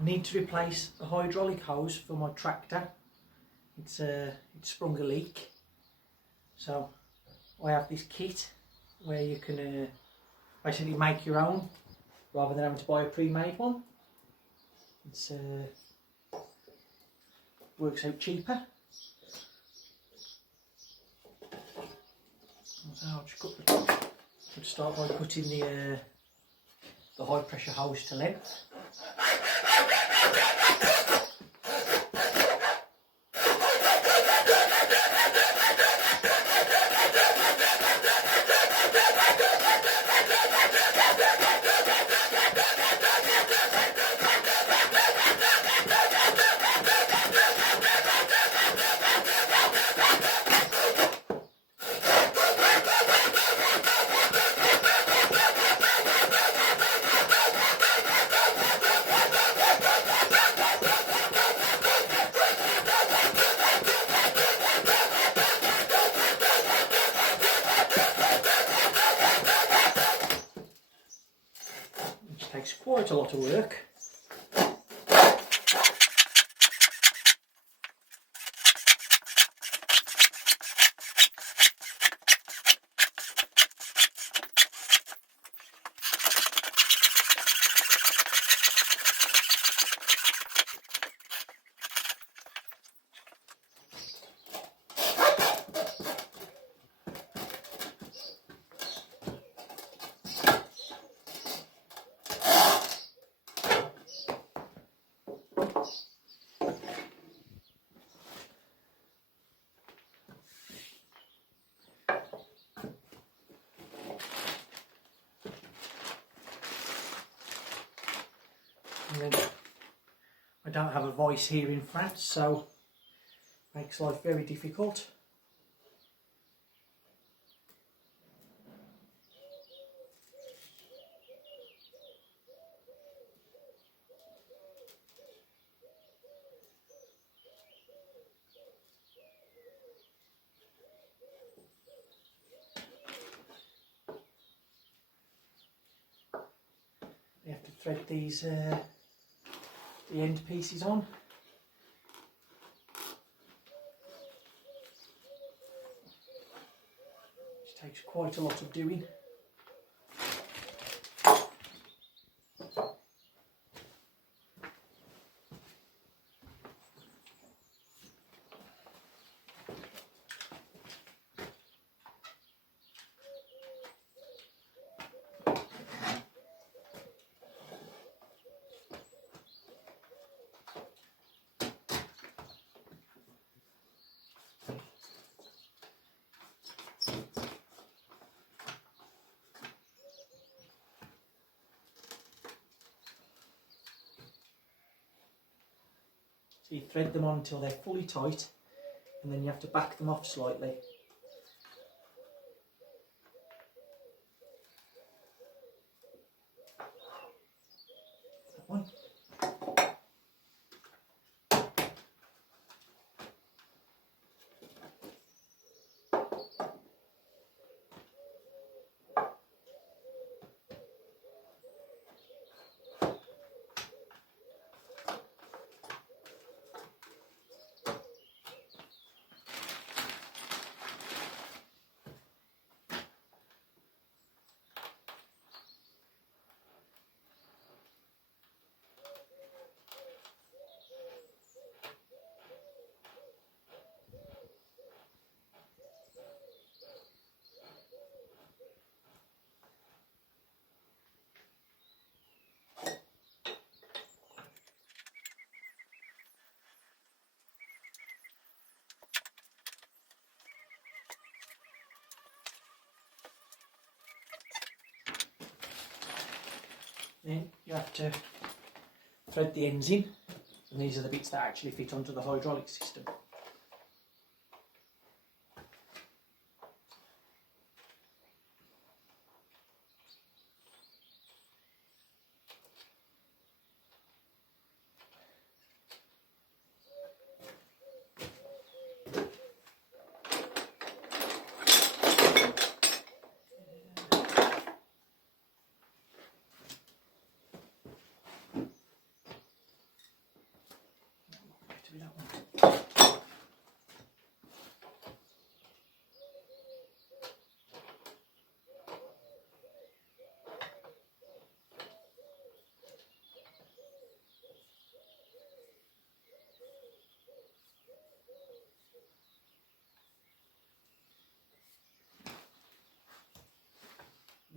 I need to replace the hydraulic hose for my tractor. It's sprung a leak, so I have this kit where you can basically make your own rather than having to buy a pre-made one. It's works out cheaper. So I'll just start by cutting the high pressure hose to length. Takes quite a lot of work. And then I don't have a voice here in France, so it makes life very difficult. You have to thread these the end pieces on. Which takes quite a lot of doing. So you thread them on until they're fully tight, and then you have to back them off slightly. That one. Then you have to thread the ends in, and these are the bits that actually fit onto the hydraulic system.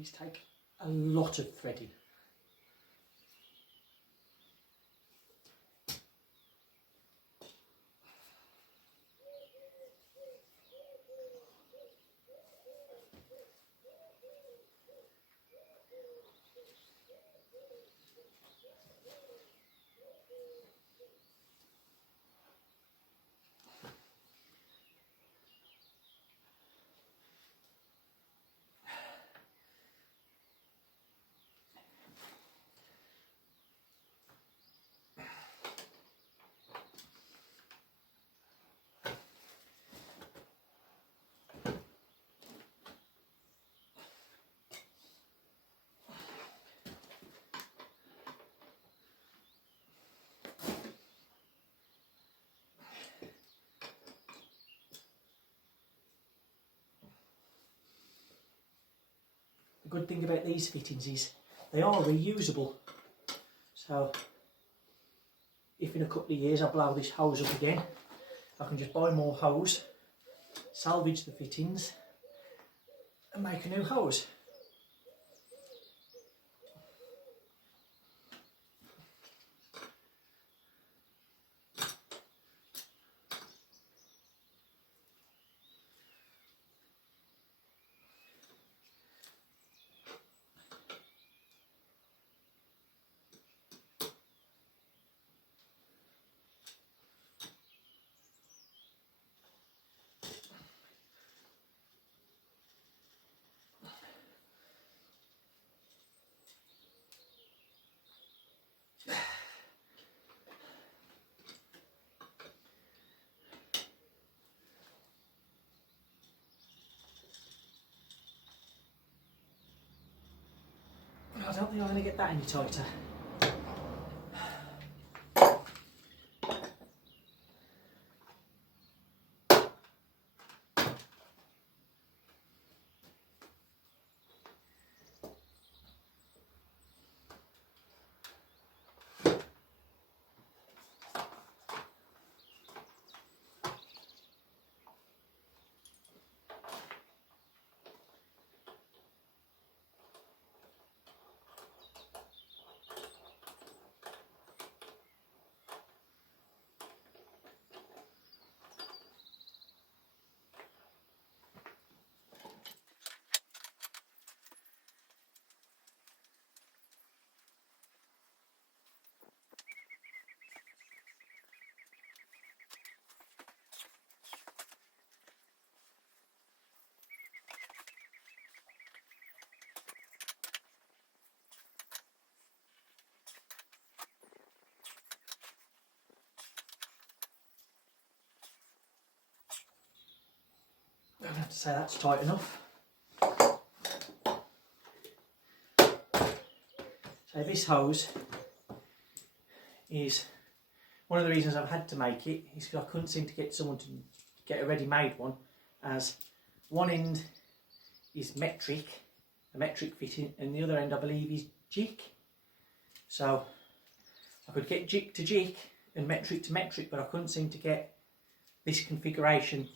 These take a lot of threading. The good thing about these fittings is they are reusable. So if in a couple of years I blow this hose up again, I can just buy more hose, salvage the fittings and make a new hose. I don't think I'm going to get that any tighter. I have to say that's tight enough. So this hose is one of the reasons I've had to make it is because I couldn't seem to get someone to get a ready-made one, as one end is metric, a metric fitting, and the other end I believe is jig. So I could get jig to jig and metric to metric, but I couldn't seem to get this configuration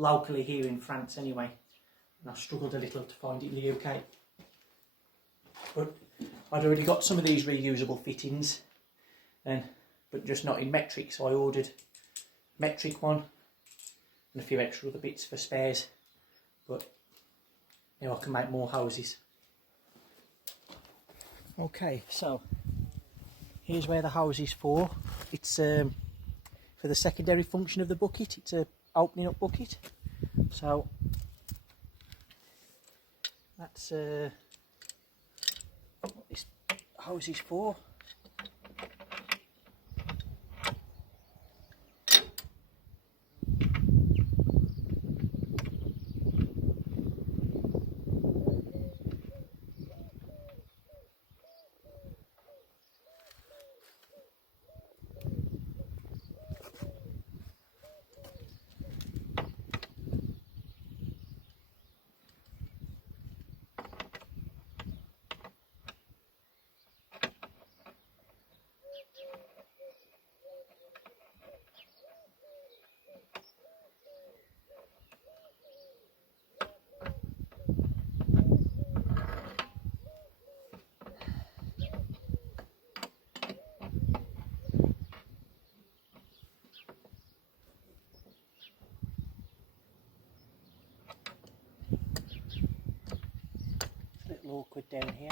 locally here in France anyway, and I struggled a little to find it in the UK. But I'd already got some of these reusable fittings, but just not in metric, so I ordered metric one and a few extra other bits for spares, but now I can make more hoses. Okay, so here's where the hose is for. It's for the secondary function of the bucket. It's a opening up bucket. So that's what this hose is for. little awkward down here.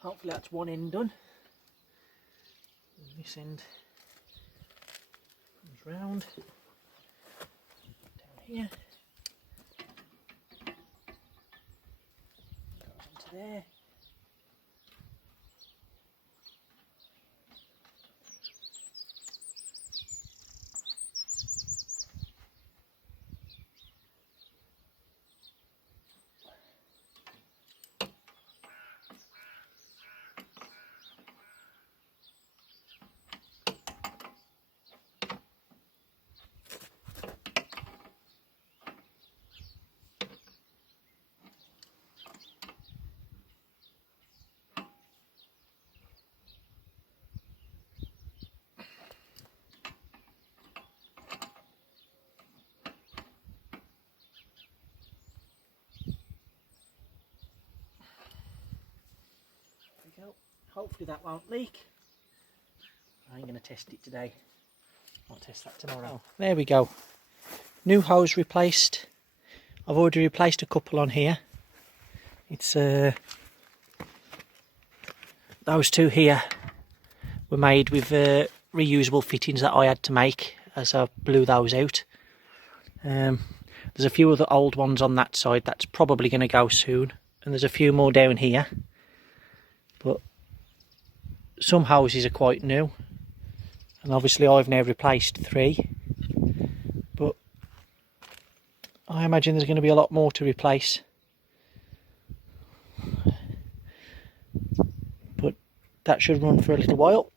Hopefully that's one end done. And this end comes round down here, goes onto there. Hopefully that won't leak. I ain't going to test it today. I'll test that tomorrow. Oh, there we go. New hose replaced. I've already replaced a couple on here. It's those two here were made with reusable fittings that I had to make as I blew those out. There's a few other old ones on that side that's probably going to go soon, and there's a few more down here. But some hoses are quite new, and obviously I've now replaced 3, but I imagine there's going to be a lot more to replace. But that should run for a little while.